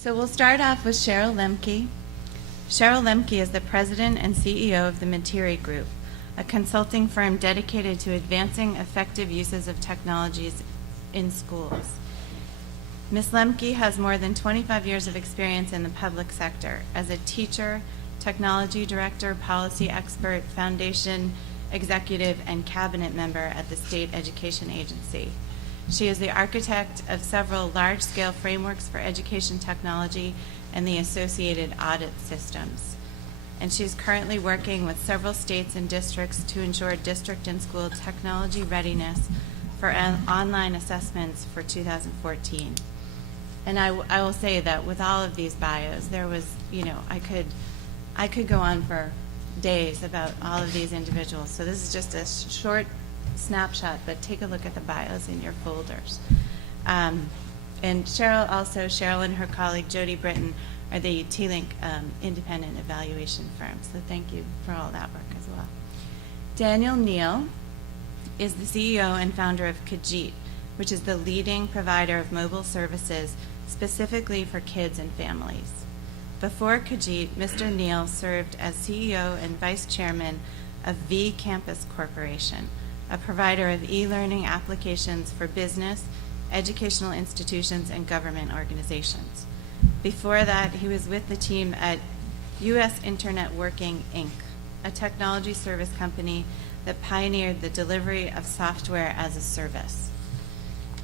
So we'll start off with Cheryl Lemke. Cheryl Lemke is the president and CEO of the Materi Group, a consulting firm dedicated to advancing effective uses of technologies in schools. Ms. Lemke has more than 25 years of experience in the public sector as a teacher, technology director, policy expert, foundation executive, and cabinet member at the state education agency. She is the architect of several large-scale frameworks for education technology and the associated audit systems. And she's currently working with several states and districts to ensure district and school technology readiness for online assessments for 2014. And I will say that with all of these bios, there was, I could go on for days about all of these individuals. So this is just a short snapshot, but take a look at the bios in your folders. And Cheryl and her colleague Jody Britton are the TLINC independent evaluation firm. So thank you for all that work as well. Neal is the CEO and founder of Kajit, which is the leading provider of mobile services specifically for kids and families. Before Kajit, Mr. Neal served as CEO and vice chairman of V Campus Corporation, a provider of e-learning applications for business, educational institutions, and government organizations. Before that, he was with the team at U.S. Internet Working, Inc., a technology service company that pioneered the delivery of software as a service.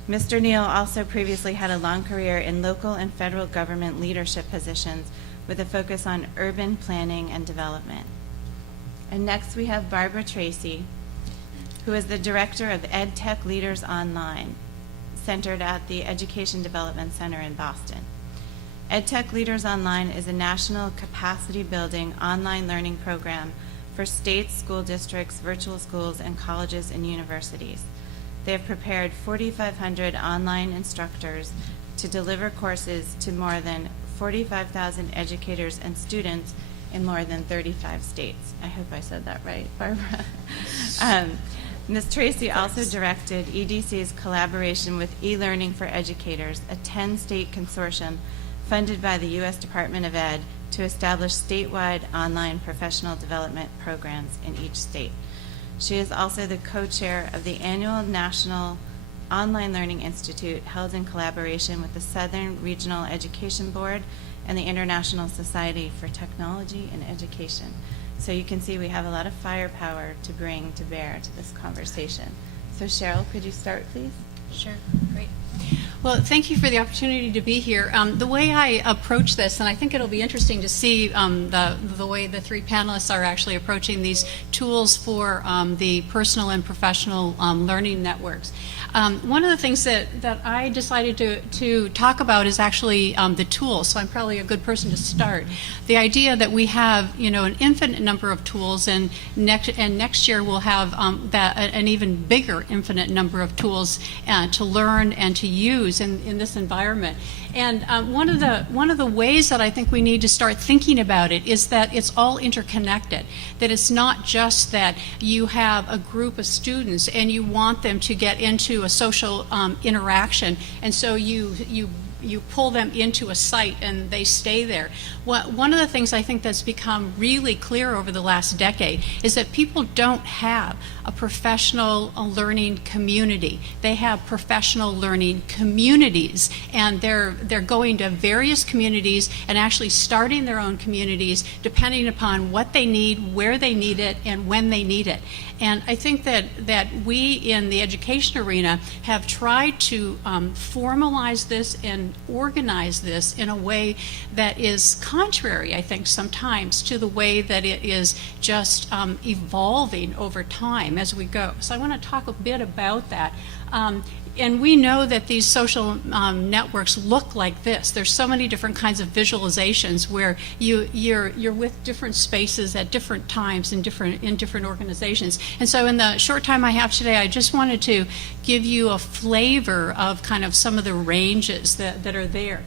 Mr. Neal also previously had a long career in local and federal government leadership positions with a focus on urban planning and development. And next we have Barbara Treacy, who is the director of EdTech Leaders Online, centered at the Education Development Center in Boston. EdTech Leaders Online is a national capacity building online learning program for states, school districts, virtual schools, and colleges and universities. They have prepared 4,500 online instructors to deliver courses to more than 45,000 educators and students in more than 35 states. I hope I said that right, Barbara. Ms. Treacy also directed EDC's collaboration with eLearning for Educators, a 10-state consortium funded by the U.S. Department of Ed to establish statewide online professional development programs in each state. She is also the co-chair of the annual National Online Learning Institute held in collaboration with the Southern Regional Education Board and the International Society for Technology and Education. So you can see we have a lot of firepower to bring to bear to this conversation. So Cheryl, could you start, please? Sure, great. Well, thank you for the opportunity to be here. The way I approach this, and I think it'll be interesting to see the way the three panelists are actually approaching these tools for the personal and professional learning networks. One of the things that I decided to talk about is actually the tools, so I'm probably a good person to start. The idea that we have, an infinite number of tools, and next year we'll have an even bigger infinite number of tools to learn and to use in this environment. And one of the ways that I think we need to start thinking about it is that it's all interconnected. That it's not just that you have a group of students and you want them to get into a social interaction, and so you pull them into a site and they stay there. One of the things I think that's become really clear over the last decade is that people don't have a professional learning community. They have professional learning communities, and they're going to various communities and actually starting their own communities depending upon what they need, where they need it, and when they need it. And I think that we in the education arena have tried to formalize this and organize this in a way that is contrary, I think, sometimes to the way that it is just evolving over time as we go. So I want to talk a bit about that. And we know that these social networks look like this. There's so many different kinds of visualizations where you're with different spaces at different times in different organizations. And so in the short time I have today, I just wanted to give you a flavor of kind of some of the ranges that are there.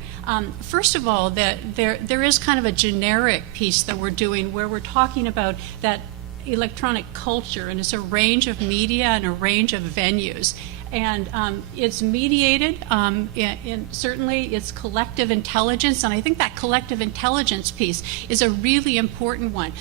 First of all, that there is kind of a generic piece that we're doing where we're talking about that electronic culture, and it's a range of media and a range of venues. And it's mediated, and certainly it's collective intelligence, and I think that collective intelligence piece is a really important one.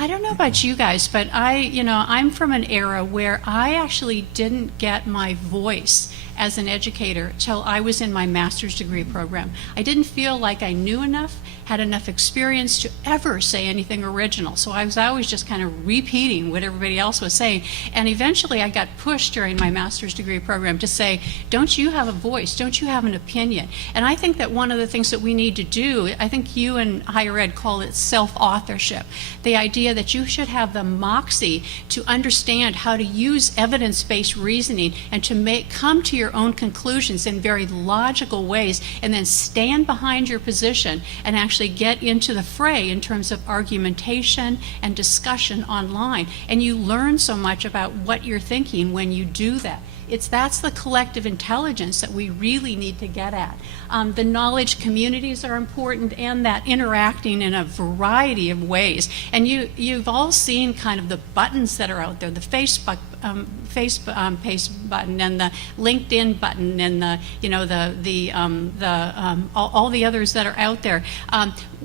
I don't know about you guys, but I'm from an era where I actually didn't get my voice as an educator till I was in my master's degree program. I didn't feel like I knew enough, had enough experience to ever say anything original. So I was always just kind of repeating what everybody else was saying. And eventually I got pushed during my master's degree program to say, don't you have a voice? Don't you have an opinion? And I think that one of the things that we need to do, I think you in higher ed call it self-authorship. The idea that you should have the moxie to understand how to use evidence-based reasoning and to come to your own conclusions in very logical ways, and then stand behind your position and actually get into the fray in terms of argumentation and discussion online. And you learn so much about what you're thinking when you do that. That's the collective intelligence that we really need to get at. The knowledge communities are important, and that interacting in a variety of ways. And you've all seen kind of the buttons that are out there, the Facebook button and the LinkedIn button and all the others that are out there.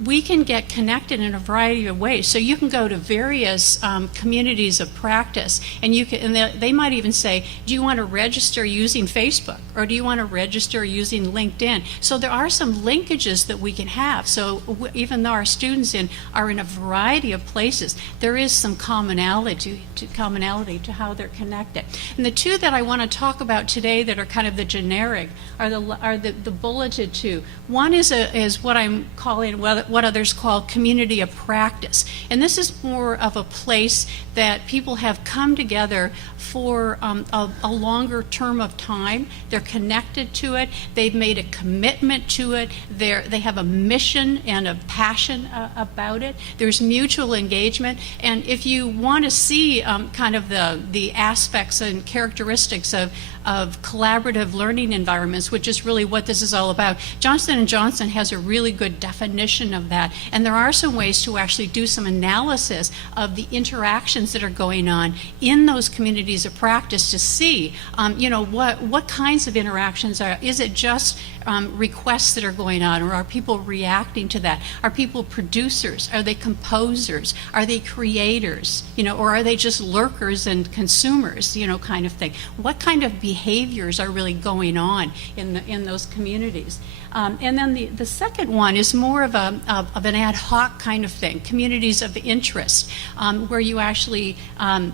We can get connected in a variety of ways. So you can go to various communities of practice, and they might even say, do you want to register using Facebook, or do you want to register using LinkedIn? So there are some linkages that we can have. So even though our students are in a variety of places, there is some commonality to how they're connected. And the two that I want to talk about today that are kind of the generic are the bulleted two. One is what I'm calling, what others call community of practice. And this is more of a place that people have come together for a longer term of time. They're connected to it. They've made a commitment to it. They have a mission and a passion about it. There's mutual engagement. And if you want to see kind of the aspects and characteristics of collaborative learning environments, which is really what this is all about, Johnson & Johnson has a really good definition of that. And there are some ways to actually do some analysis of the interactions that are going on in those communities of practice to see, what kinds of interactions is it just requests that are going on, or are people reacting to that? Are people producers? Are they composers? Are they creators? Or are they just lurkers and consumers? Kind of thing. What kind of behaviors are really going on in those communities? And then the second one is more of an ad hoc kind of thing, communities of interest, where you actually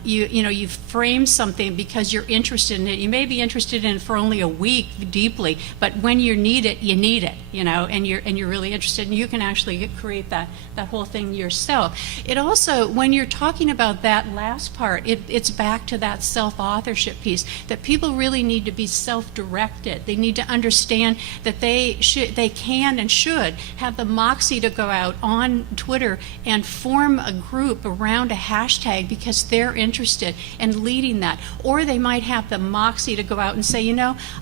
you frame something because you're interested in it. You may be interested in it for only a week deeply, but when you need it, and you're really interested, and you can actually create that whole thing yourself. It also, when you're talking about that last part, it's back to that self-authorship piece, that people really need to be self-directed. They need to understand that they can and should have the moxie to go out on Twitter and form a group around a hashtag because they're interested in leading that. Or they might have the moxie to go out and say,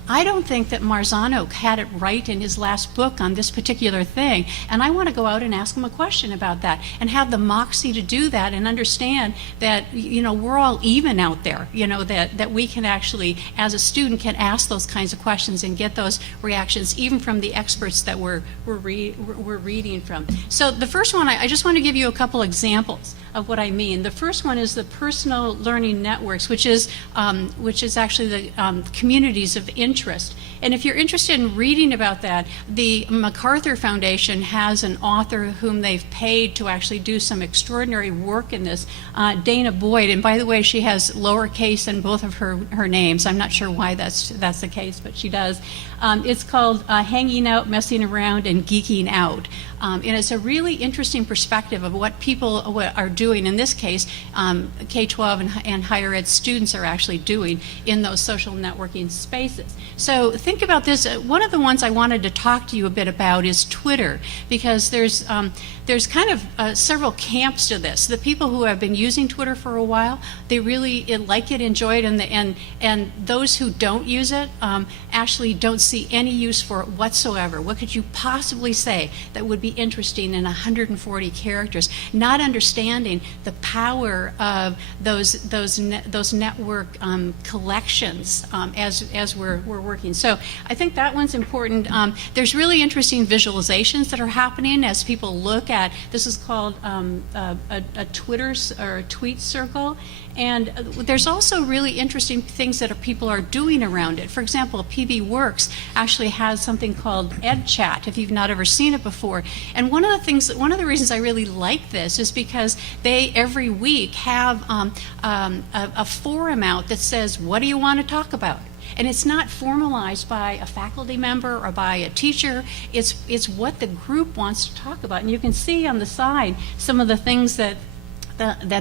I don't think that Marzano had it right in his last book on this particular thing, and I want to go out and ask him a question about that, and have the moxie to do that and understand that, we're all even out there, that we can actually, as a student, can ask those kinds of questions and get those reactions even from the experts that we're reading from. So the first one, I just want to give you a couple examples of what I mean. The first one is the personal learning networks, which is actually the communities of interest. And if you're interested in reading about that, the MacArthur Foundation has an author whom they've paid to actually do some extraordinary work in this, Dana Boyd. And by the way, she has lowercase in both of her names. I'm not sure why that's the case, but she does. It's called Hanging Out, Messing Around, and Geeking Out. And it's a really interesting perspective of what people are doing. In this case, K-12 and higher ed students are actually doing in those social networking spaces. So think about this. One of the ones I wanted to talk to you a bit about is Twitter, because there's kind of several camps to this. The people who have been using Twitter for a while, they really like it, enjoy it, and those who don't use it actually don't see any use for it whatsoever. What could you possibly say that would be be interesting in 140 characters, not understanding the power of those network collections as we're working. So I think that one's important. There's really interesting visualizations that are happening as people look at, this is called a Twitter or a tweet circle, and there's also really interesting things that people are doing around it. For example, PB Works actually has something called EdgeChat, if you've not ever seen it before. And one of the reasons I really like this is because they every week have a forum out that says, what do you want to talk about? And it's not formalized by a faculty member or by a teacher. It's what the group wants to talk about. And you can see on the side some of the things that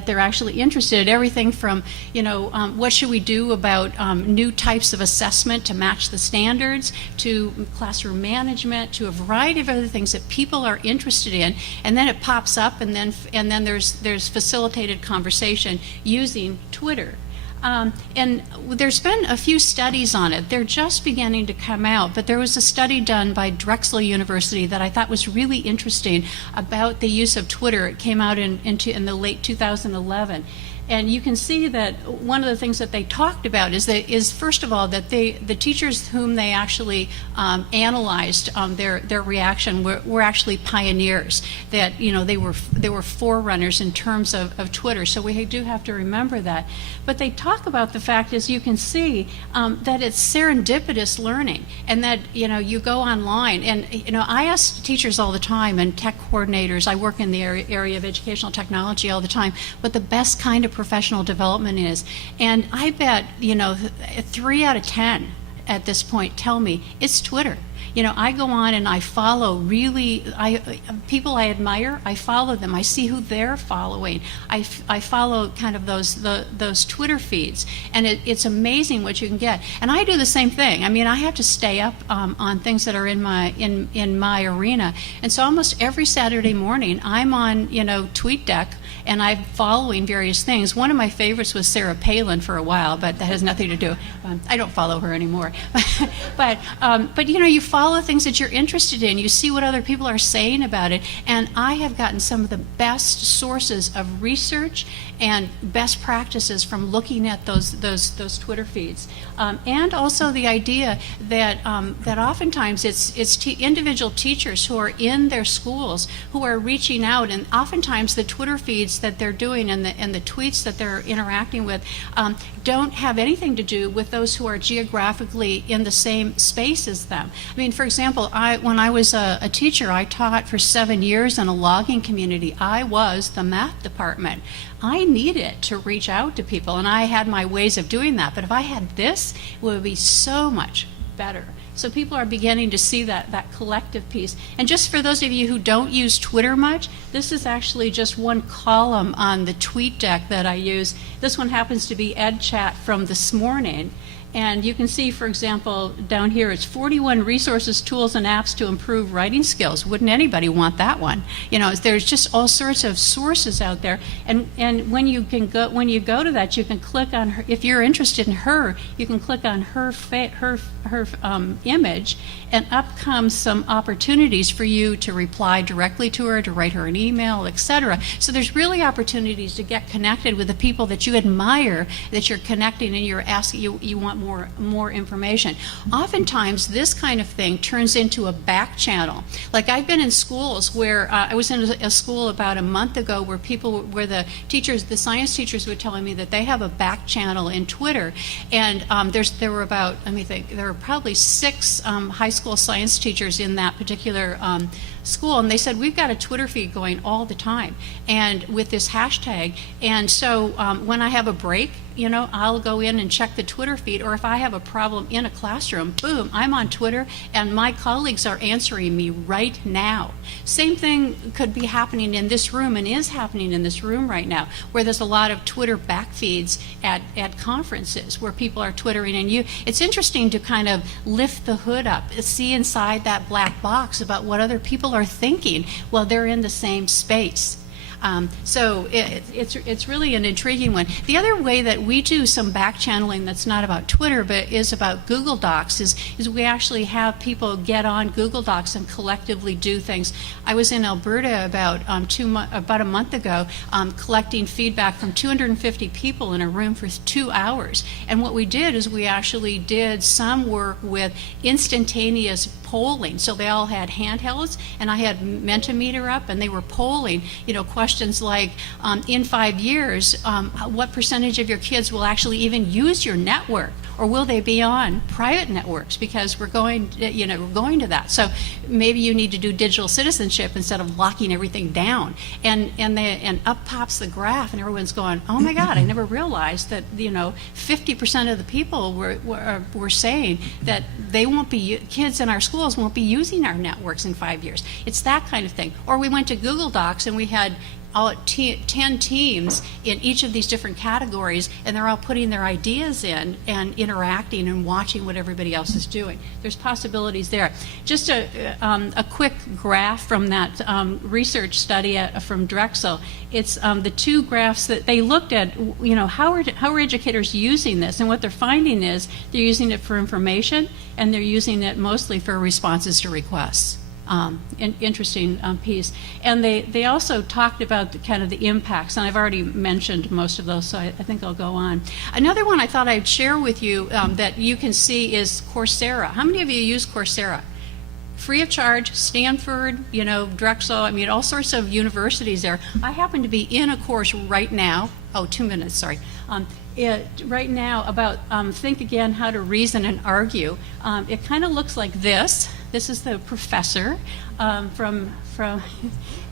they're actually interested in. Everything from, what should we do about new types of assessment to match the standards, to classroom management, to a variety of other things that people are interested in. And then it pops up, and then there's facilitated conversation using Twitter. And there's been a few studies on it. They're just beginning to come out, but there was a study done by Drexel University that I thought was really interesting about the use of Twitter. It came out in the late 2011. And you can see that one of the things that they talked about is first of all, that the teachers whom they actually analyzed their reaction were actually pioneers. That they were forerunners in terms of Twitter. So we do have to remember that. But they talk about the fact, as you can see, that it's serendipitous learning, and that you go online. And I ask teachers all the time and tech coordinators. I work in the area of educational technology all the time. What the best kind of professional development is, and I bet 3 out of 10 at this point tell me it's Twitter. I go on and I follow people I admire. I follow them. I see who they're following. I follow kind of those Twitter feeds, and it's amazing what you can get. And I do the same thing. I mean, I have to stay up on things that are in my arena, and so almost every Saturday morning I'm on TweetDeck, and I'm following various things. One of my favorites was Sarah Palin for a while, but that has nothing to do. I don't follow her anymore. but you follow things that you're interested in. You see what other people are saying about it, and I have gotten some of the best sources of research and best practices from looking at those Twitter feeds, and also the idea that oftentimes it's individual teachers who are in their schools who are reaching out, and oftentimes the Twitter feeds that they're doing and the tweets that they're interacting with don't have anything to do with those who are geographically in the same space as them. I mean, for example, when I was a teacher, I taught for 7 years in a logging community. I was the math department. I needed to reach out to people, and I had my ways of doing that. But if I had this, it would be so much better. So people are beginning to see that collective piece. And just for those of you who don't use Twitter much, this is actually just one column on the TweetDeck that I use. This one happens to be EdChat from this morning. And you can see, for example, down here, it's 41 resources, tools, and apps to improve writing skills. Wouldn't anybody want that one? There's just all sorts of sources out there. And when you go to that, you can click on her. If you're interested in her, you can click on her image, and up comes some opportunities for you to reply directly to her, to write her an email, etc. So there's really opportunities to get connected with the people that you admire, that you're connecting, and you're asking, you want more information. Oftentimes, this kind of thing turns into a back channel. Like, I've been in schools where I was in a school about a month ago where the science teachers were telling me that they have a back channel in Twitter, and there were probably 6 high school science teachers in that particular school, and they said, we've got a Twitter feed going all the time, and with this hashtag. And so when I have a break, I'll go in and check the Twitter feed, or if I have a problem in a classroom, boom, I'm on Twitter, and my colleagues are answering me right now. Same thing could be happening in this room, and is happening in this room right now, where there's a lot of Twitter back feeds at conferences where people are Twittering, and it's interesting to kind of lift the hood up, see inside that black box about what other people are thinking while they're in the same space. So it's really an intriguing one. The other way that we do some back channeling that's not about Twitter but is about Google Docs is we actually have people get on Google Docs and collectively do things. I was in Alberta about a month ago collecting feedback from 250 people in a room for 2 hours. And what we did is we actually did some work with instantaneous polling. So they all had handhelds, and I had Mentimeter up, and they were polling, questions like, in 5 years, what percentage of your kids will actually even use your network? Or will they be on private networks? Because we're going to that. So maybe you need to do digital citizenship instead of locking everything down. And up pops the graph, and everyone's going, oh my God, I never realized that 50% of the people were saying that kids in our schools won't be using our networks in 5 years. It's that kind of thing. Or we went to Google Docs and we had 10 teams in each of these different categories, and they're all putting their ideas in and interacting and watching what everybody else is doing. There's possibilities there. Just a quick graph from that research study from Drexel. It's the two graphs that they looked at, how are educators using this? And what they're finding is they're using it for information, and they're using it mostly for responses to requests. Interesting piece. And they also talked about the impacts, and I've already mentioned most of those, so I think I'll go on. Another one I thought I'd share with you that you can see is Coursera. How many of you use Coursera? Free of charge, Stanford, Drexel, all sorts of universities there. I happen to be in a course right now, 2 minutes, sorry. Right now about Think Again, How to Reason and Argue. It kind of looks like this. This is the professor from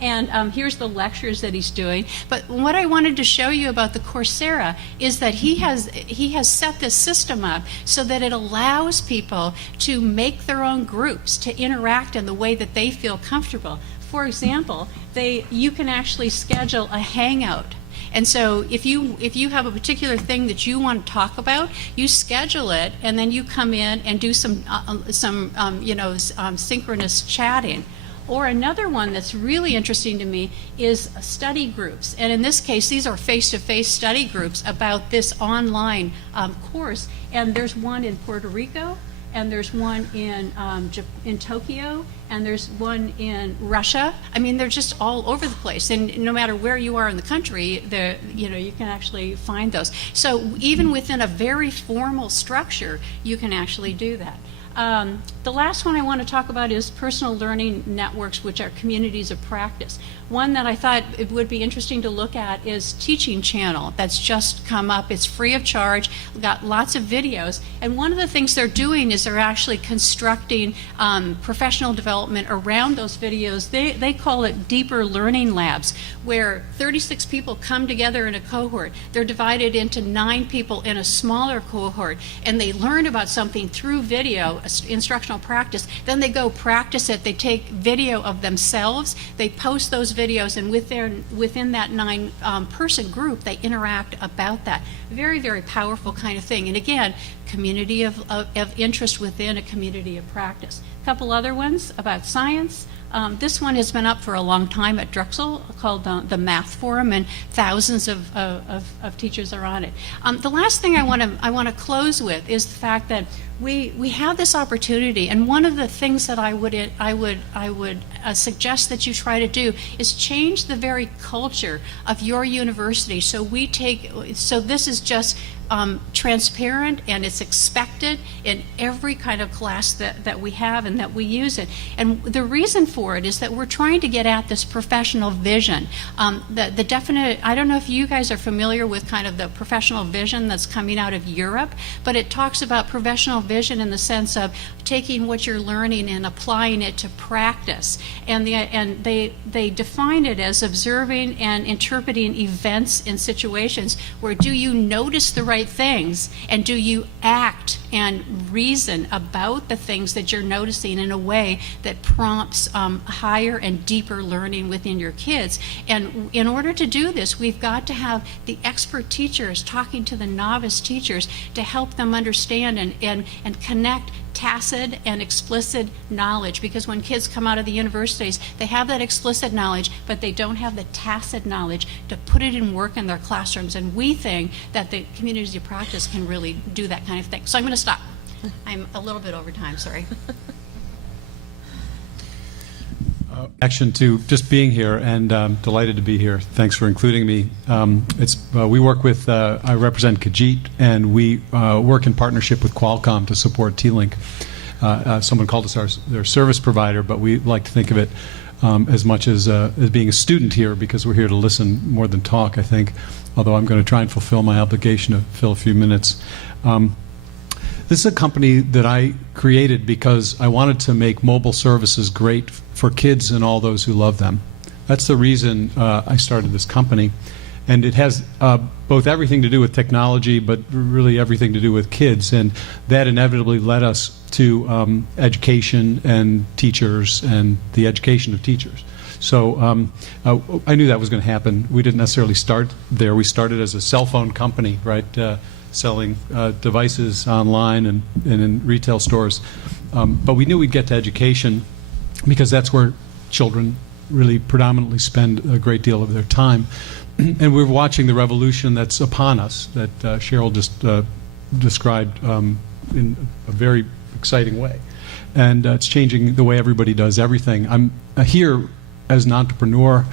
and here's the lectures that he's doing. But what I wanted to show you about the Coursera is that he has set this system up so that it allows people to make their own groups, to interact in the way that they feel comfortable. For example, you can actually schedule a hangout. And so if you have a particular thing that you want to talk about, you schedule it, and then you come in and do some synchronous chatting. Or another one that's really interesting to me is study groups. And in this case, these are face-to-face study groups about this online course. And there's one in Puerto Rico, and there's one in Tokyo, and there's one in Russia. They're just all over the place, and no matter where you are in the country, you can actually find those. So even within a very formal structure, you can actually do that. The last one I want to talk about is personal learning networks, which are communities of practice. One that I thought it would be interesting to look at is Teaching Channel. That's just come up. It's free of charge. We've got lots of videos. And one of the things they're doing is they're actually constructing professional development around those videos. They call it deeper learning labs, where 36 people come together in a cohort. They're divided into 9 people in a smaller cohort, and they learn about something through video, instructional practice. Then they go practice it. They take video of themselves. They post those videos, and within that 9-person group, they interact about that. Very, very powerful kind of thing. And again, community of interest within a community of practice. A couple other ones about science. This one has been up for a long time at Drexel, called the Math Forum, and thousands of teachers are on it. The last thing I want to close with is the fact that we have this opportunity, and one of the things that I would suggest that you try to do is change the very culture of your university. So this is just transparent, and it's expected in every kind of class that we have and that we use it. And the reason for it is that we're trying to get at this professional vision. The definite, I don't know if you guys are familiar with kind of the professional vision that's coming out of Europe, but it talks about professional vision in the sense of taking what you're learning and applying it to practice. And they define it as observing and interpreting events and situations where do you notice the right right things? And do you act and reason about the things that you're noticing in a way that prompts higher and deeper learning within your kids? And in order to do this, we've got to have the expert teachers talking to the novice teachers to help them understand and connect tacit and explicit knowledge, because when kids come out of the universities, they have that explicit knowledge, but they don't have the tacit knowledge to put it in work in their classrooms. And we think that the communities of practice can really do that kind of thing. So I'm going to stop. I'm a little bit over time, sorry. Action to just being here, and delighted to be here. Thanks for including me. We work with, I represent Khajiit, and we work in partnership with Qualcomm to support TLINC. Someone called us their service provider, but we like to think of it as much as being a student here, because we're here to listen more than talk, I think, although I'm going to try and fulfill my obligation to fill a few minutes. This is a company that I created because I wanted to make mobile services great for kids and all those who love them. That's the reason I started this company. And it has both everything to do with technology, but really everything to do with kids. And that inevitably led us to education and teachers and the education of teachers. So I knew that was going to happen. We didn't necessarily start there. We started as a cell phone company, right? Selling devices online and in retail stores. But we knew we'd get to education because that's where children really predominantly spend a great deal of their time. And we're watching the revolution that's upon us that Cheryl just described in a very exciting way. And it's changing the way everybody does everything. I'm here as an entrepreneur,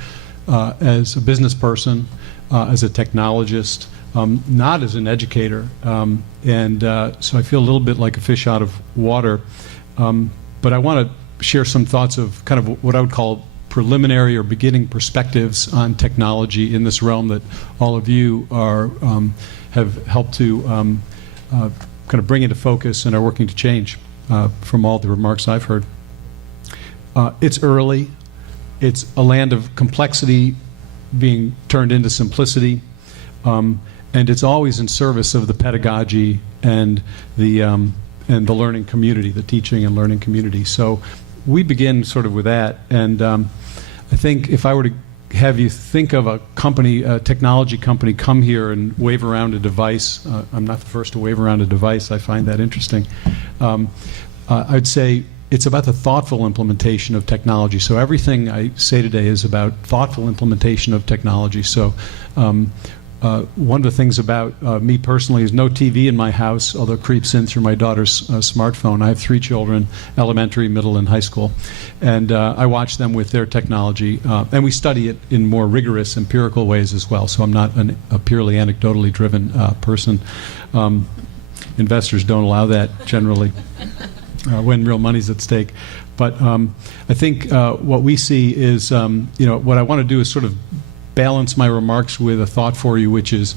as a business person, as a technologist, not as an educator, so I feel a little bit like a fish out of water. But I want to share some thoughts of kind of what I would call preliminary or beginning perspectives on technology in this realm that all of you have helped to kind of bring into focus and are working to change from all the remarks I've heard. It's early. It's a land of complexity being turned into simplicity. And it's always in service of the pedagogy and the learning community, the teaching and learning community. So we begin sort of with that. And I think if I were to have you think of a company, a technology company, come here and wave around a device, I'm not the first to wave around a device. I find that interesting. I'd say it's about the thoughtful implementation of technology. So everything I say today is about thoughtful implementation of technology. So one of the things about me personally is no TV in my house, although it creeps in through my daughter's smartphone. I have 3 children, elementary, middle, and high school. And I watch them with their technology. And we study it in more rigorous, empirical ways as well. So I'm not a purely anecdotally driven person. Investors don't allow that generally when real money's at stake. But I think what we see is, what I want to do is sort of balance my remarks with a thought for you, which is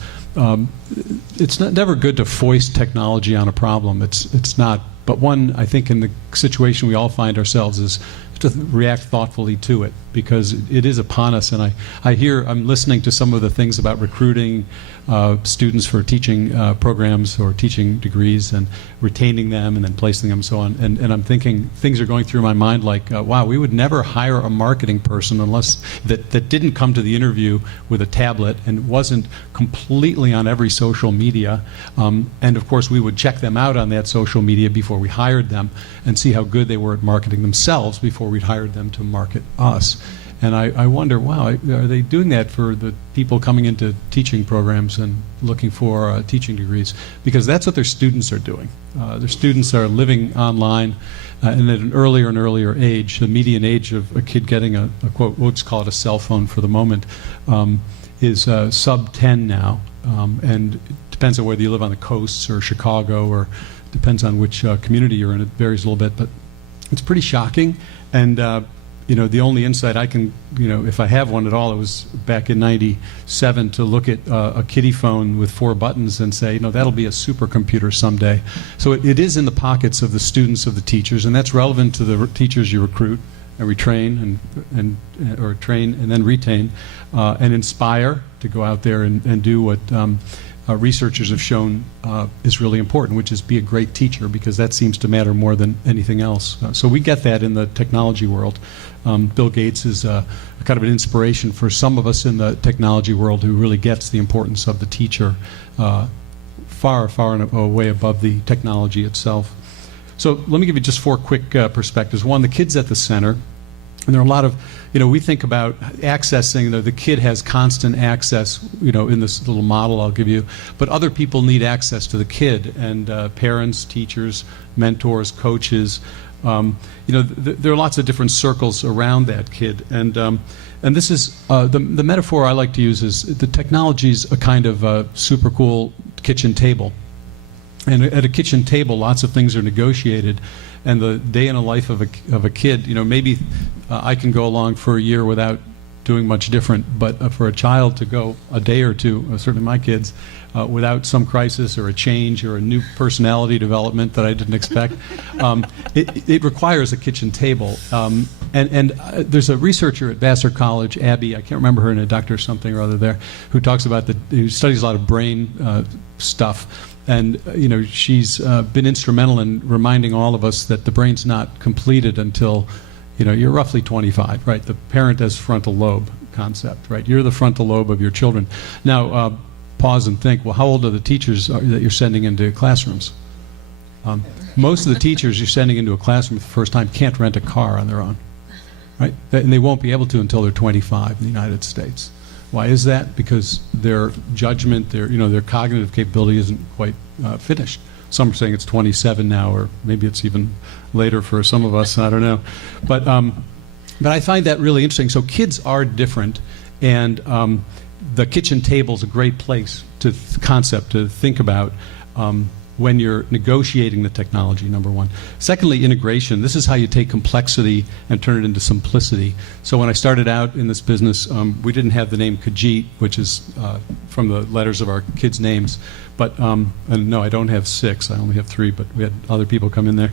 it's never good to foist technology on a problem. It's not. But one, I think in the situation we all find ourselves is to react thoughtfully to it, because it is upon us. And I'm listening to some of the things about recruiting students for teaching programs or teaching degrees and retaining them and then placing them and so on. And I'm thinking things are going through my mind like, wow, we would never hire a marketing person unless that didn't come to the interview with a tablet and wasn't completely on every social media. And of course, we would check them out on that social media before we hired them and see how good they were at marketing themselves before we'd hired them to market us. And I wonder, wow, are they doing that for the people coming into teaching programs and looking for teaching degrees? Because that's what their students are doing. Their students are living online and at an earlier and earlier age. The median age of a kid getting a quote, let's call it a cell phone for the moment, is sub 10 now. And it depends on whether you live on the coasts or Chicago, or depends on which community you're in. It varies a little bit, but it's pretty shocking. And the only insight I can, if I have one at all, it was back in '97 to look at a kiddie phone with 4 buttons and say, that'll be a supercomputer someday. So it is in the pockets of the students, of the teachers, and that's relevant to the teachers you recruit and retrain or train and then retain and inspire to go out there and do what researchers have shown is really important, which is be a great teacher, because that seems to matter more than anything else. So we get that in the technology world. Bill Gates is kind of an inspiration for some of us in the technology world who really gets the importance of the teacher far, far and away above the technology itself. So let me give you just 4 quick perspectives. One, the kid's at the center. And there are a lot of, we think about accessing, the kid has constant access, in this little model I'll give you, but other people need access to the kid, and parents, teachers, mentors, coaches. There are lots of different circles around that kid. And this is, the metaphor I like to use is the technology's a kind of super cool kitchen table. And at a kitchen table, lots of things are negotiated. And the day in the life of a kid, maybe I can go along for a year without doing much different, but for a child to go a day or two, certainly my kids, without some crisis or a change or a new personality development that I didn't expect, it requires a kitchen table. And there's a researcher at Vassar College, Abby, I can't remember her name, Dr. something or other there, who talks about who studies a lot of brain stuff. And she's been instrumental in reminding all of us that the brain's not completed until you're roughly 25, right? The parent as frontal lobe concept, right? You're the frontal lobe of your children. Now, pause and think. Well, how old are the teachers that you're sending into classrooms? Most of the teachers you're sending into a classroom for the first time can't rent a car on their own, right? And they won't be able to until they're 25 in the United States. Why is that? Because their judgment, their cognitive capability isn't quite finished. Some are saying it's 27 now, or maybe it's even later for some of us. I don't know, but I find that really interesting. So kids are different, and the kitchen table is a great place to think about. When you're negotiating the technology, number one. Secondly, integration. This is how you take complexity and turn it into simplicity. So when I started out in this business, we didn't have the name Khajiit, which is from the letters of our kids' names. But, and no, I don't have 6. I only have 3, but we had other people come in there.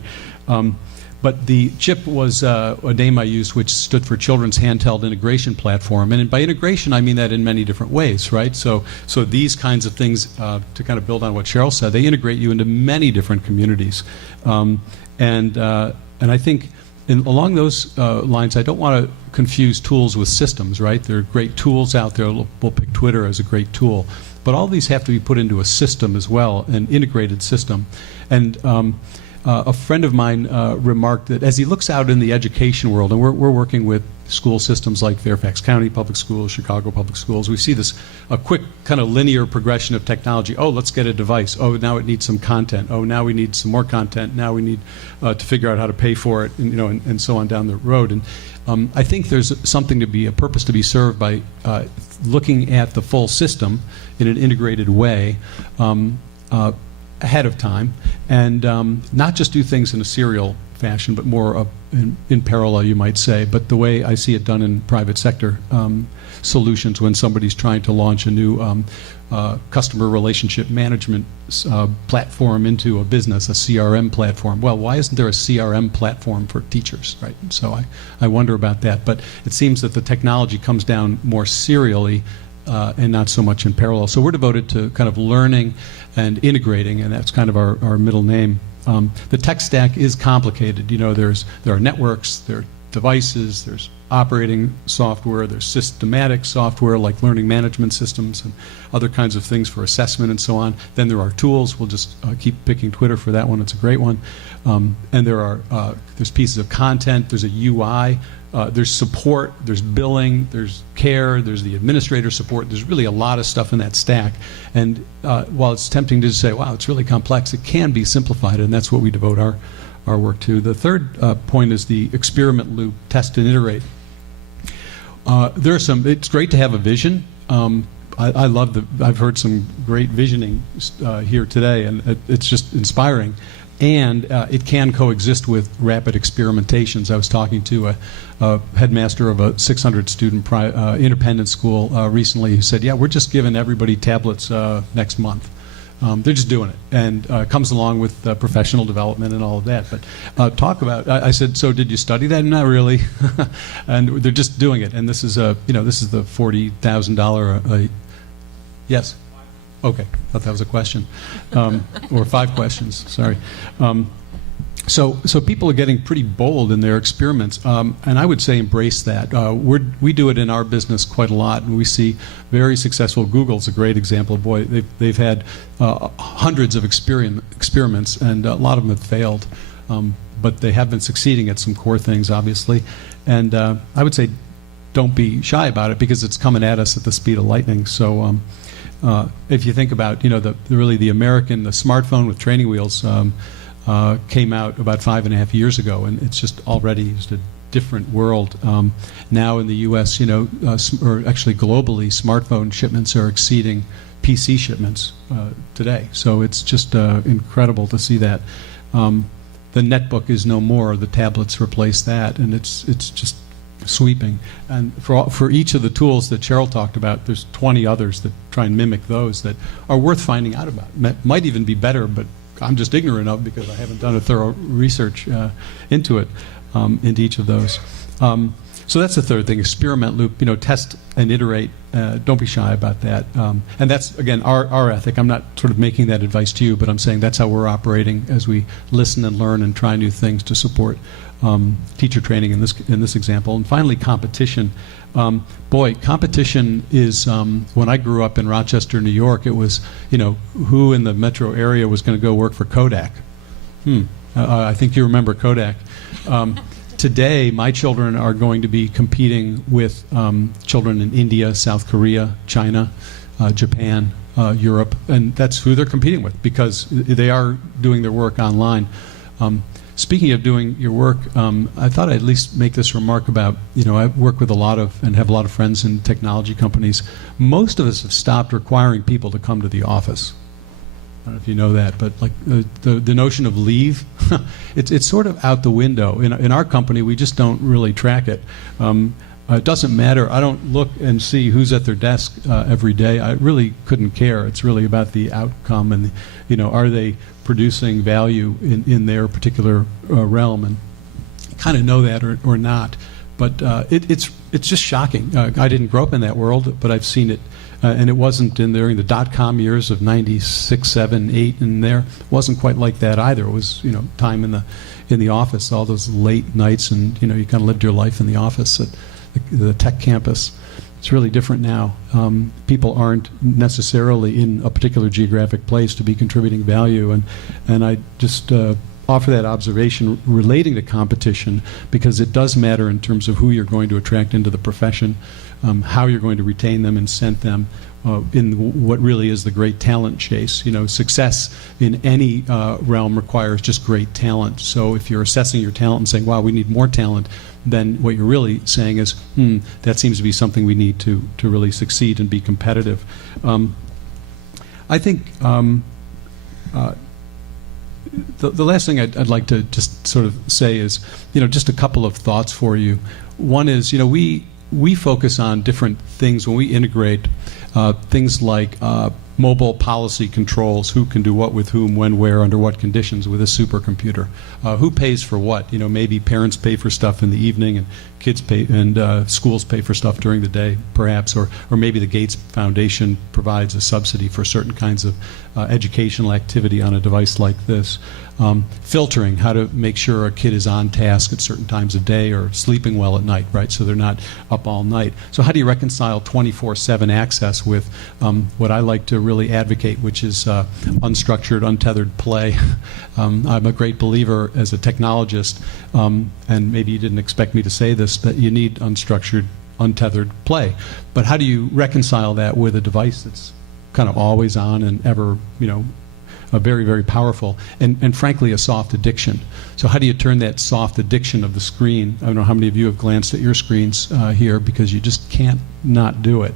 But the CHIP was a name I used, which stood for Children's Handheld Integration Platform. And by integration, I mean that in many different ways, right? So these kinds of things, to kind of build on what Cheryl said, they integrate you into many different communities. And I think along those lines, I don't want to confuse tools with systems, right? There are great tools out there. We'll pick Twitter as a great tool. But all these have to be put into a system as well, an integrated system. And a friend of mine remarked that as he looks out in the education world, and we're working with school systems like Fairfax County Public Schools, Chicago Public Schools, we see this a quick kind of linear progression of technology. Oh, let's get a device. Oh, now it needs some content. Oh, now we need some more content. Now we need to figure out how to pay for it, and so on down the road. And I think there's a purpose to be served by looking at the full system in an integrated way. Ahead of time, and not just do things in a serial fashion, but more in parallel, you might say. But the way I see it done in private sector solutions, when somebody's trying to launch a new customer relationship management platform into a business, a CRM platform. Well, why isn't there a CRM platform for teachers, right? So I wonder about that. But it seems that the technology comes down more serially and not so much in parallel. So we're devoted to kind of learning and integrating, and that's kind of our middle name. The tech stack is complicated. There are networks, there are devices, there's operating software, there's systematic software like learning management systems and other kinds of things for assessment and so on. Then there are tools. We'll just keep picking Twitter for that one. It's a great one. And there's pieces of content. There's a UI. There's support, there's billing, there's care, there's the administrator support. There's really a lot of stuff in that stack. And while it's tempting to say, wow, it's really complex, it can be simplified, and that's what we devote our work to. The third point is the experiment loop, test and iterate. It's great to have a vision. I've heard some great visioning here today, and it's just inspiring. And it can coexist with rapid experimentations. I was talking to a headmaster of a 600-student independent school recently who said, yeah, we're just giving everybody tablets next month. They're just doing it. And it comes along with professional development and all of that. But I said, so did you study that? Not really. And they're just doing it. And this is the $40,000. Yes? Okay, thought that was a question, or 5 questions. Sorry. So people are getting pretty bold in their experiments, and I would say embrace that. We do it in our business quite a lot, and we see very successful. Google's a great example. Boy, they've had hundreds of experiments, and a lot of them have failed, but they have been succeeding at some core things, obviously. And I would say don't be shy about it, because it's coming at us at the speed of lightning. So if you think about, the smartphone with training wheels came out about 5.5 years ago, and it's just already just a different world. Now in the U.S., or actually globally, smartphone shipments are exceeding PC shipments today. So it's just incredible to see that. The netbook is no more; the tablets replace that, and it's just sweeping. And for each of the tools that Cheryl talked about, there's 20 others that try and mimic those that are worth finding out about. Might even be better, but I'm just ignorant of because I haven't done a thorough research into it, into each of those. So that's the third thing, experiment loop, test and iterate. Don't be shy about that. And that's, again, our ethic. I'm not sort of making that advice to you, but I'm saying that's how we're operating as we listen and learn and try new things to support teacher training in this example. And finally, competition. Competition is, when I grew up in Rochester, New York, it was, who in the metro area was going to go work for Kodak? I think you remember Kodak. Today, my children are going to be competing with children in India, South Korea, China, Japan, Europe, and that's who they're competing with because they are doing their work online. Speaking of doing your work, I thought I'd at least make this remark about, I work with and have a lot of friends in technology companies. Most of us have stopped requiring people to come to the office. I don't know if you know that, but like the notion of leave, it's sort of out the window. In our company, we just don't really track it. It doesn't matter. I don't look and see who's at their desk every day. I really couldn't care. It's really about the outcome and, are they producing value in their particular realm, and kind of know that or not. But it's just shocking. I didn't grow up in that world, but I've seen it. And it wasn't during the dot-com years of 96, 7, 8, and there. It wasn't quite like that either. It was, time in the office, all those late nights, and, you kind of lived your life in the office at the tech campus. It's really different now. People aren't necessarily in a particular geographic place to be contributing value, and I just offer that observation relating to competition because it does matter in terms of who you're going to attract into the profession, how you're going to retain them and incent them in what really is the great talent chase. Success in any realm requires just great talent. So if you're assessing your talent and saying, wow, we need more talent, then what you're really saying is, that seems to be something we need to really succeed and be competitive. I think the last thing I'd like to just sort of say is, just a couple of thoughts for you. One is, we focus on different things when we integrate things like mobile policy controls, who can do what with whom, when, where, under what conditions with a supercomputer. Who pays for what? Maybe parents pay for stuff in the evening and kids pay, and schools pay for stuff during the day, perhaps, or maybe the Gates Foundation provides a subsidy for certain kinds of educational activity on a device like this. Filtering, how to make sure a kid is on task at certain times of day or sleeping well at night, right? So they're not up all night. So how do you reconcile 24/7 access with what I like to really advocate, which is unstructured, untethered play? I'm a great believer as a technologist, and maybe you didn't expect me to say this, that you need unstructured, untethered play. But how do you reconcile that with a device that's kind of always on and ever, very, very powerful, and frankly, a soft addiction? So how do you turn that soft addiction of the screen? I don't know how many of you have glanced at your screens here, because you just can't not do it.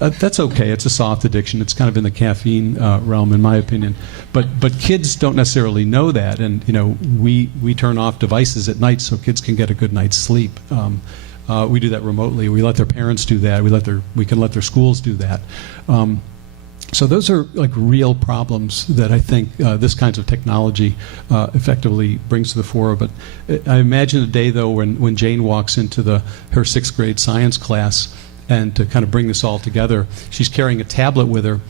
That's okay. It's a soft addiction. It's kind of in the caffeine realm, in my opinion. But kids don't necessarily know that, and we turn off devices at night so kids can get a good night's sleep. We do that remotely. We let their parents do that. We can let their schools do that. So those are like real problems that I think this kinds of technology effectively brings to the fore. But I imagine a day, though, when Jane walks into her 6th grade science class and to kind of bring this all together. She's carrying a tablet with her,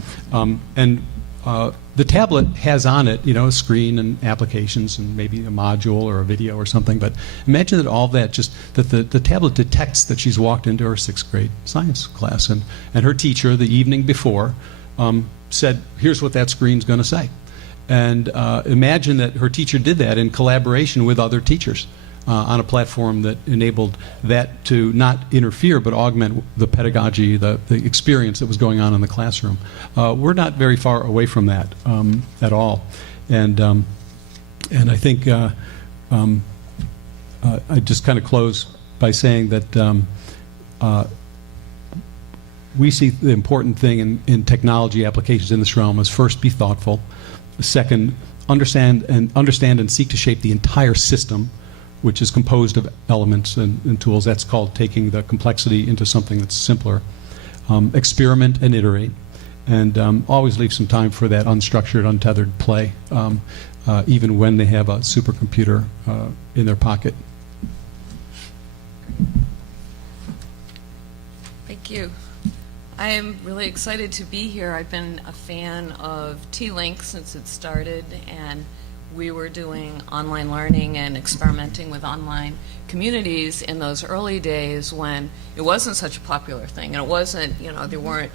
the tablet has on it, a screen and applications and maybe a module or a video or something. But imagine that all that, just that the tablet detects that she's walked into her 6th grade science class, and her teacher the evening before said, "Here's what that screen's going to say." And imagine that her teacher did that in collaboration with other teachers on a platform that enabled that to not interfere but augment the pedagogy, the experience that was going on in the classroom. We're not very far away from that at all. And I think I just kind of close by saying that we see the important thing in technology applications in this realm is, first, be thoughtful. Second, understand and seek to shape the entire system, which is composed of elements and tools. That's called taking the complexity into something that's simpler. Experiment and iterate, and always leave some time for that unstructured, untethered play, even when they have a supercomputer in their pocket. Thank you. I am really excited to be here. I've been a fan of TLINC since it started, and we were doing online learning and experimenting with online communities in those early days when it wasn't such a popular thing, and it wasn't, there weren't,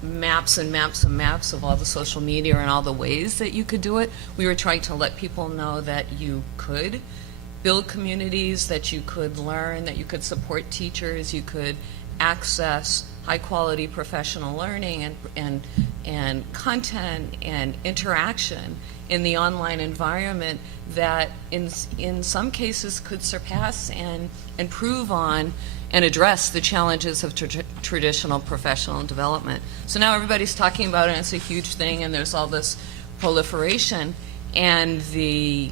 maps and maps and maps of all the social media and all the ways that you could do it. We were trying to let people know that you could build communities, that you could learn, that you could support teachers, you could access high-quality professional learning and content and interaction in the online environment that in some cases could surpass and improve on and address the challenges of traditional professional development. So now everybody's talking about it, and it's a huge thing, and there's all this proliferation, and the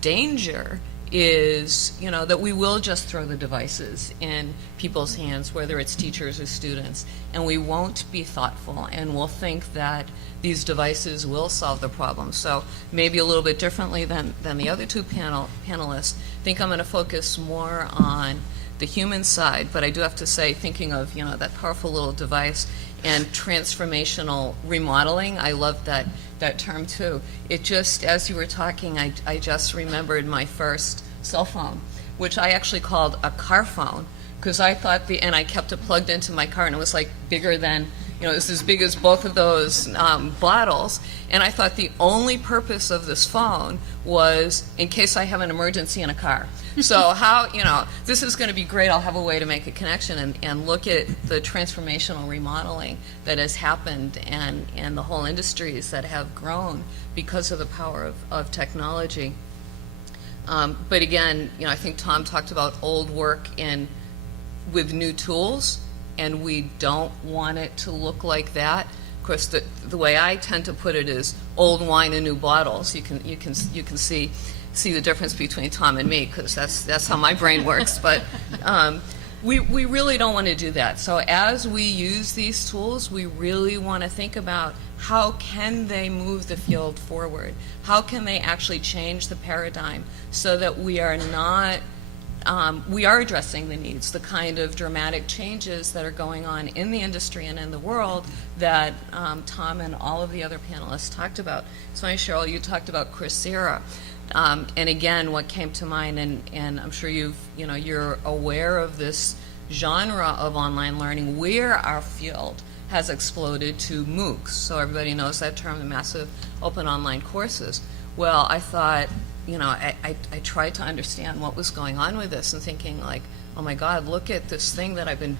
danger is, that we will just throw the devices in people's hands, whether it's teachers or students, and we won't be thoughtful, and we'll think that these devices will solve the problem. So maybe a little bit differently than the other two panelists, I think I'm going to focus more on the human side, but I do have to say, thinking of, that powerful little device and transformational remodeling, I love that term too. It just, as you were talking, I just remembered my first cell phone, which I actually called a car phone, because I thought and I kept it plugged into my car, and it was like bigger than, it was as big as both of those bottles, and I thought the only purpose of this phone was in case I have an emergency in a car. So how, this is going to be great, I'll have a way to make a connection, and look at the transformational remodeling that has happened, and the whole industries that have grown because of the power of technology. But again, I think Tom talked about old work with new tools, and we don't want it to look like that. Of course, the way I tend to put it is old wine in new bottles. You can see the difference between Tom and me, because that's how my brain works. But we really don't want to do that. So as we use these tools, we really want to think about how can they move the field forward? How can they actually change the paradigm so that we are not we are addressing the needs, the kind of dramatic changes that are going on in the industry and in the world that Tom and all of the other panelists talked about. So, Cheryl, you talked about Coursera. And again, what came to mind, and I'm sure you're aware of this genre of online learning where our field has exploded to MOOCs. So everybody knows that term, the massive open online courses. Well, I thought, I tried to understand what was going on with this, and thinking like, oh my God, look at this thing that I've been,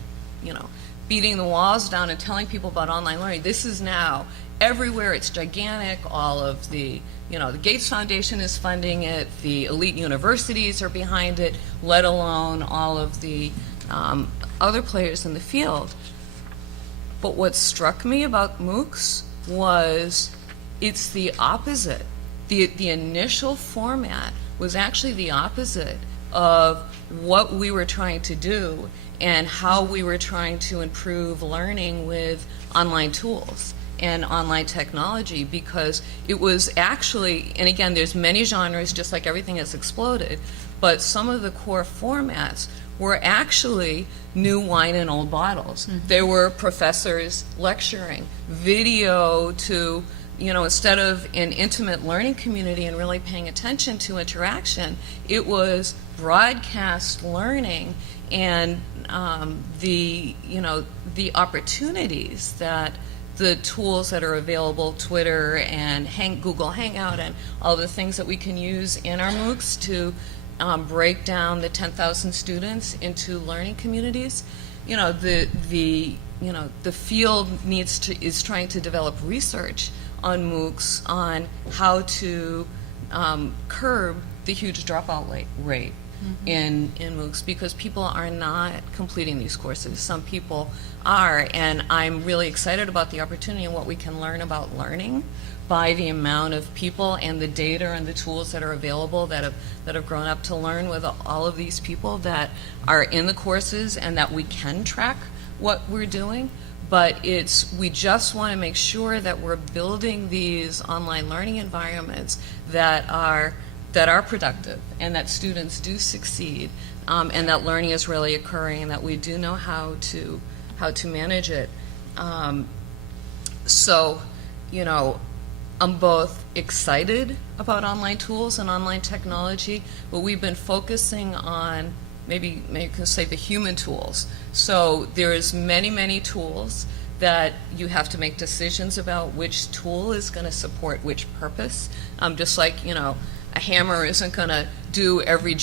beating the walls down and telling people about online learning. This is now everywhere. It's gigantic. All of the, the Gates Foundation is funding it. The elite universities are behind it, let alone all of the other players in the field. But what struck me about MOOCs was it's the opposite. The initial format was actually the opposite of what we were trying to do and how we were trying to improve learning with online tools and online technology, because it was actually, and again, there's many genres, just like everything has exploded, but some of the core formats were actually new wine in old bottles. They were professors lecturing, video to, instead of an intimate learning community and really paying attention to interaction, it was broadcast learning and the opportunities that the tools that are available, Twitter and Google Hangout and all the things that we can use in our MOOCs to break down the 10,000 students into learning communities. The field is trying to develop research on MOOCs on how to curb the huge dropout rate in MOOCs, because people are not completing these courses. Some people are, and I'm really excited about the opportunity and what we can learn about learning by the amount of people and the data and the tools that are available that have grown up to learn with all of these people that are in the courses, and that we can track what we're doing. But we just want to make sure that we're building these online learning environments that are productive, and that students do succeed, and that learning is really occurring, and that we do know how to manage it. I'm both excited about online tools and online technology, but we've been focusing on maybe you can say the human tools. So there's many tools that you have to make decisions about which tool is going to support which purpose. Just like, a hammer isn't going to do every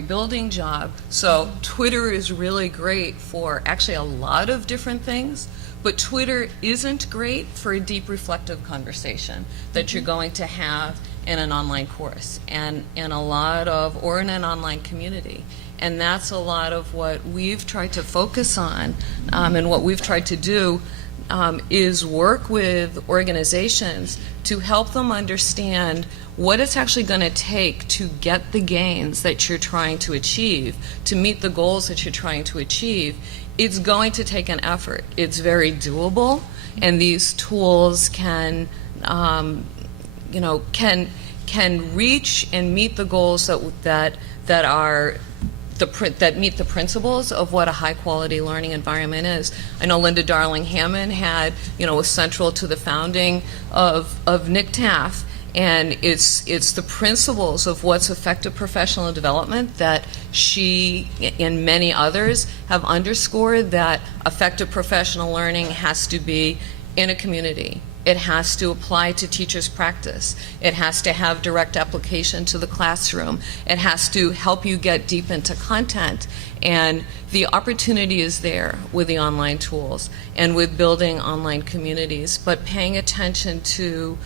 building job. So Twitter is really great for actually a lot of different things, but Twitter isn't great for a deep reflective conversation that you're going to have in an online course and in an online community. And that's a lot of what we've tried to focus on, and what we've tried to do is work with organizations to help them understand what it's actually going to take to get the gains that you're trying to achieve, to meet the goals that you're trying to achieve. It's going to take an effort. It's very doable, and these tools can reach and meet the goals that meet the principles of what a high-quality learning environment is. I know Linda Darling-Hammond was central to the founding of NCTAF, and it's the principles of what's effective professional development that she and many others have underscored, that effective professional learning has to be in a community. It has to apply to teachers' practice. It has to have direct application to the classroom. It has to help you get deep into content. And the opportunity is there with the online tools and with building online communities, but paying attention to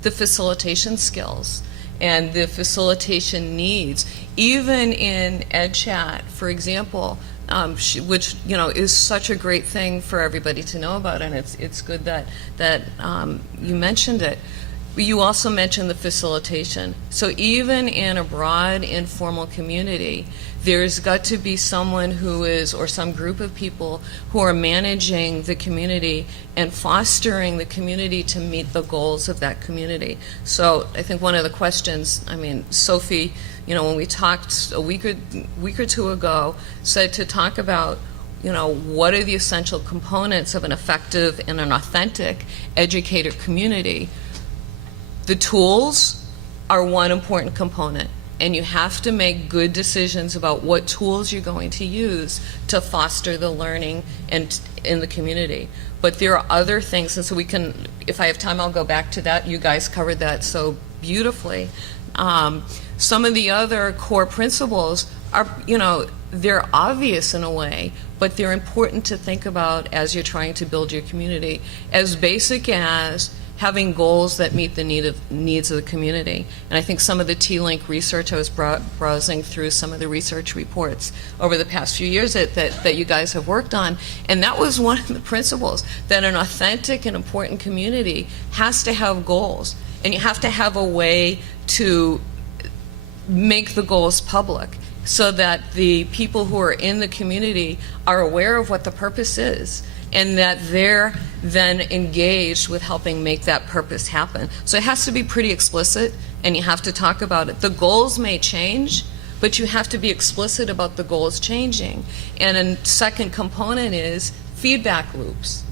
the facilitation skills and the facilitation needs. Even in EdgeChat, for example, which is such a great thing for everybody to know about, and it's good that you mentioned it. You also mentioned the facilitation. So even in a broad informal community, there's got to be someone who is, or some group of people who are managing the community and fostering the community to meet the goals of that community. So I think one of the questions, Sophie, when we talked a week or two ago, said to talk about, what are the essential components of an effective and an authentic educator community. The tools are one important component, and you have to make good decisions about what tools you're going to use to foster the learning and in the community. But there are other things, and so we can, if I have time, I'll go back to that. You guys covered that so beautifully. Some of the other core principles are, they're obvious in a way, but they're important to think about as you're trying to build your community. As basic as having goals that meet the needs of the community. And I think some of the TLINC research, I was browsing through some of the research reports over the past few years that you guys have worked on, and that was one of the principles, that an authentic and important community has to have goals, and you have to have a way to make the goals public so that the people who are in the community are aware of what the purpose is, and that they're then engaged with helping make that purpose happen. So it has to be pretty explicit, and you have to talk about it. The goals may change, but you have to be explicit about the goals changing. And a second component is feedback loops.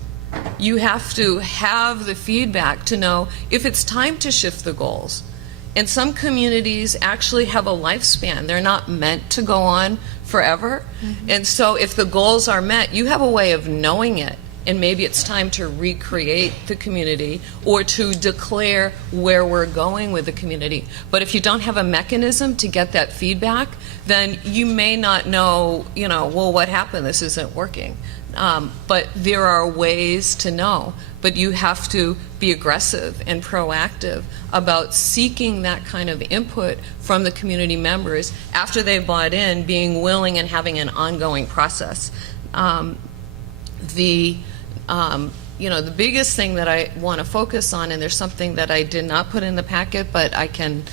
You have to have the feedback to know if it's time to shift the goals. And some communities actually have a lifespan. They're not meant to go on forever. And so if the goals are met, you have a way of knowing it. And maybe it's time to recreate the community or to declare where we're going with the community. But if you don't have a mechanism to get that feedback, then you may not know, well, what happened? This isn't working. But there are ways to know. But you have to be aggressive and proactive about seeking that kind of input from the community members after they've bought in, being willing and having an ongoing process. The biggest thing that I want to focus on, and there's something that I did not put in the packet, but I can,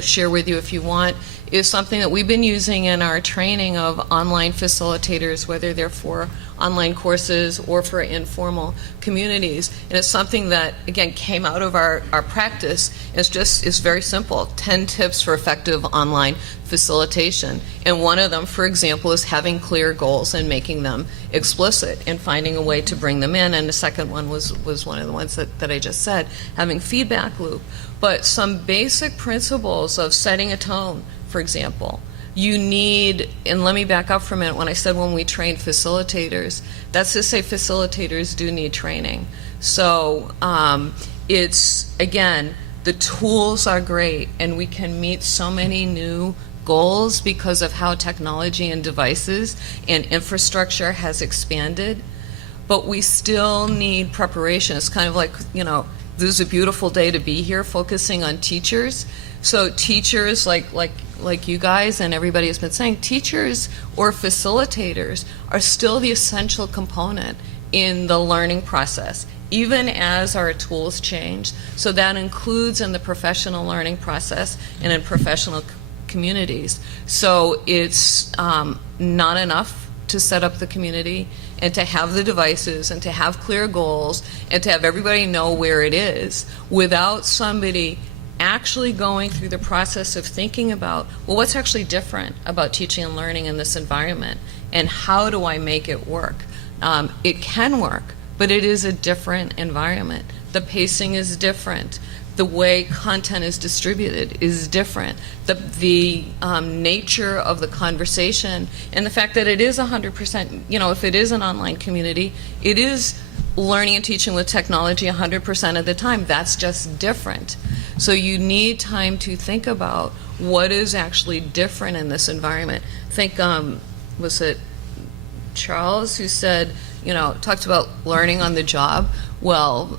share with you if you want, is something that we've been using in our training of online facilitators, whether they're for online courses or for informal communities. And it's something that, again, came out of our practice. It's very simple, 10 tips for effective online facilitation. And one of them, for example, is having clear goals and making them explicit and finding a way to bring them in. And the second one was one of the ones that I just said, having feedback loop. But some basic principles of setting a tone, for example. You need, and let me back up for a minute, when I said when we train facilitators, that's to say facilitators do need training. So it's, again, the tools are great, and we can meet so many new goals because of how technology and devices and infrastructure has expanded, but we still need preparation. It's kind of like, this is a beautiful day to be here focusing on teachers. So teachers like you guys and everybody has been saying, teachers or facilitators are still the essential component in the learning process, even as our tools change. So that includes in the professional learning process and in professional communities. So it's not enough to set up the community and to have the devices and to have clear goals and to have everybody know where it is without somebody actually going through the process of thinking about, well, what's actually different about teaching and learning in this environment, and how do I make it work? It can work, but it is a different environment. The pacing is different. The way content is distributed is different. The nature of the conversation and the fact that it is 100%, if it is an online community, it is learning and teaching with technology 100% of the time. That's just different. So you need time to think about what is actually different in this environment. Think, was it Charles who said, talked about learning on the job? Well,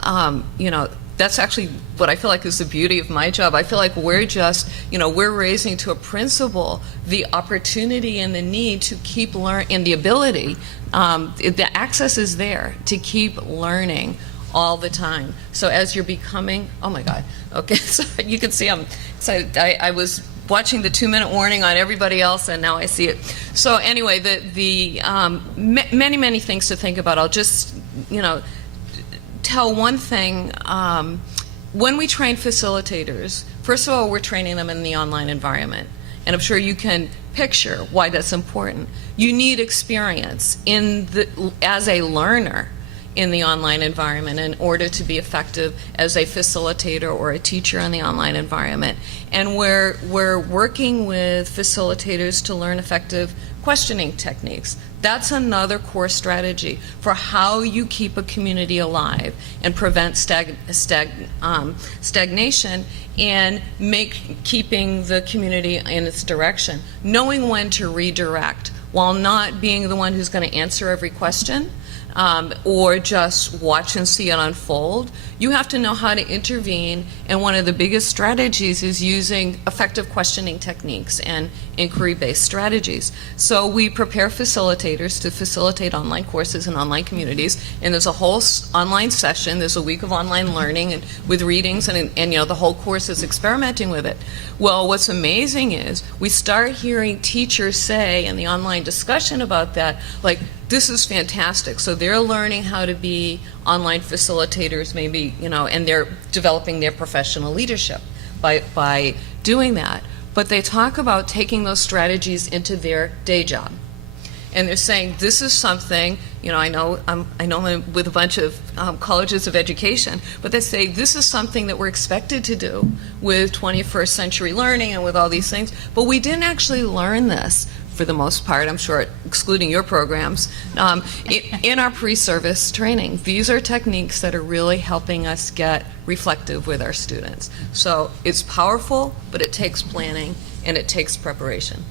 that's actually what I feel like is the beauty of my job. I feel like we're just, we're raising to a principle the opportunity and the need to keep learning, and the ability, the access is there to keep learning all the time. So as you're becoming, oh my God, okay, so you can see I'm excited. I was watching the 2-minute warning on everybody else, and now I see it. So anyway, the many things to think about. I'll just, tell one thing. When we train facilitators, first of all, we're training them in the online environment. And I'm sure you can picture why that's important. You need experience as a learner in the online environment in order to be effective as a facilitator or a teacher in the online environment. And we're working with facilitators to learn effective questioning techniques. That's another core strategy for how you keep a community alive and prevent stagnation and keeping the community in its direction. Knowing when to redirect while not being the one who's going to answer every question, or just watch and see it unfold. You have to know how to intervene, and one of the biggest strategies is using effective questioning techniques and inquiry-based strategies. So we prepare facilitators to facilitate online courses and online communities, and there's a whole online session, there's a week of online learning and with readings, and the whole course is experimenting with it. Well, what's amazing is we start hearing teachers say in the online discussion about that, like, this is fantastic. So they're learning how to be online facilitators, maybe, and they're developing their professional leadership by doing that. but they talk about taking those strategies into their day job. And they're saying this is something, I know I'm with a bunch of colleges of education, but they say this is something that we're expected to do with 21st century learning and with all these things, but we didn't actually learn this for the most part, I'm sure, excluding your programs, in our pre-service training. These are techniques that are really helping us get reflective with our students. So it's powerful, but it takes planning and it takes preparation.